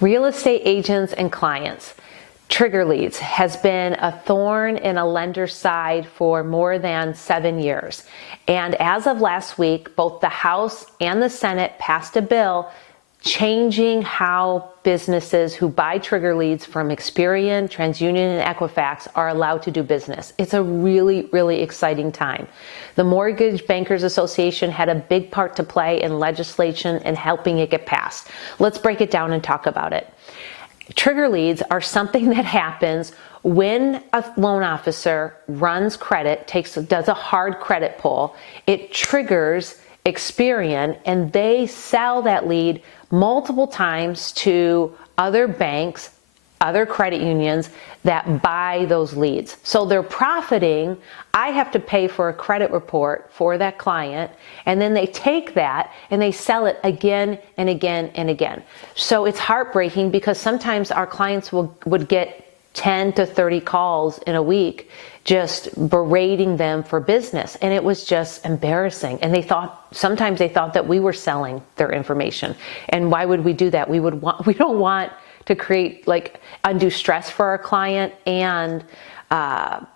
Real estate agents and clients. Trigger leads has been a thorn in a lender's side for more than 7 years. And as of last week, both the House and the Senate passed a bill changing how businesses who buy trigger leads from Experian, TransUnion, and Equifax are allowed to do business. It's a really, really exciting time. The Mortgage Bankers Association had a big part to play in legislation and helping it get passed. Let's break it down and talk about it. Trigger leads are something that happens when a loan officer runs credit, does a hard credit pull. It triggers Experian, and they sell that lead multiple times to other banks, other credit unions that buy those leads. So they're profiting. I have to pay for a credit report for that client, and then they take that and they sell it again and again and again. So it's heartbreaking because sometimes our clients would get 10 to 30 calls in a week just berating them for business, and it was just embarrassing. And sometimes they thought that we were selling their information. And why would we do that? We don't want to create undue stress for our client and a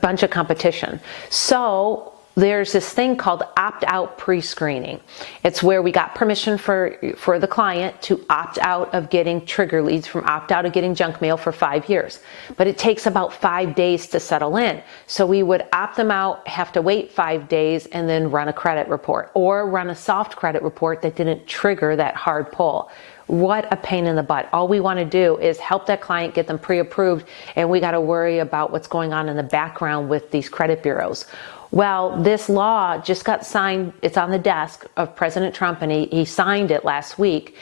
bunch of competition. So there's this thing called opt-out pre-screening. It's where we got permission for the client to opt out of getting trigger leads, from opt out of getting junk mail for 5 years. But it takes about 5 days to settle in. So we would opt them out, have to wait 5 days, and then run a credit report or run a soft credit report that didn't trigger that hard pull. What a pain in the butt. All we want to do is help that client, get them pre-approved, and we got to worry about what's going on in the background with these credit bureaus. Well, this law just got signed. It's on the desk of President Trump, and he signed it last week,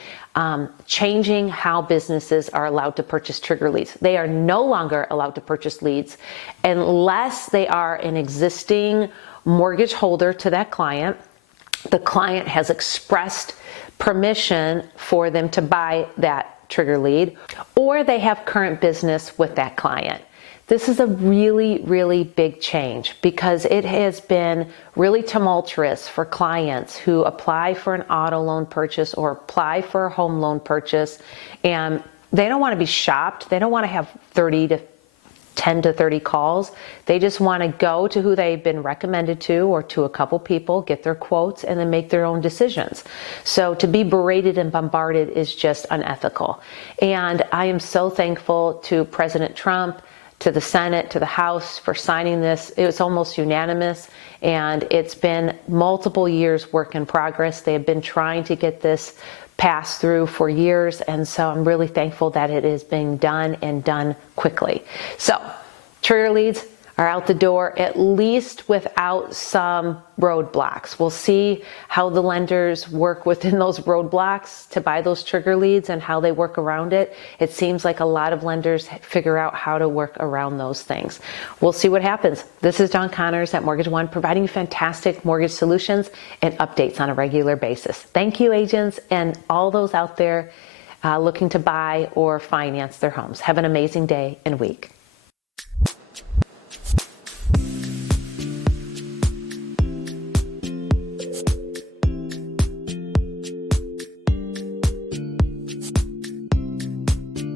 changing how businesses are allowed to purchase trigger leads. They are no longer allowed to purchase leads unless they are an existing mortgage holder to that client. The client has expressed permission for them to buy that trigger lead, or they have current business with that client. This is a really, really big change because it has been really tumultuous for clients who apply for an auto loan purchase or apply for a home loan purchase, and they don't want to be shopped. They don't want to have 10 to 30 calls. They just want to go to who they've been recommended to or to a couple people, get their quotes, and then make their own decisions. So to be berated and bombarded is just unethical. And I am so thankful to President Trump, to the Senate, to the House for signing this. It was almost unanimous, and it's been multiple years work in progress. They have been trying to get this passed through for years, and so I'm really thankful that it is being done and done quickly. So trigger leads are out the door, at least without some roadblocks. We'll see how the lenders work within those roadblocks to buy those trigger leads and how they work around it. It seems like a lot of lenders figure out how to work around those things. We'll see what happens. This is Dawn Connors at Mortgage One, providing you fantastic mortgage solutions and updates on a regular basis. Thank you, agents, and all those out there looking to buy or finance their homes. Have an amazing day and week.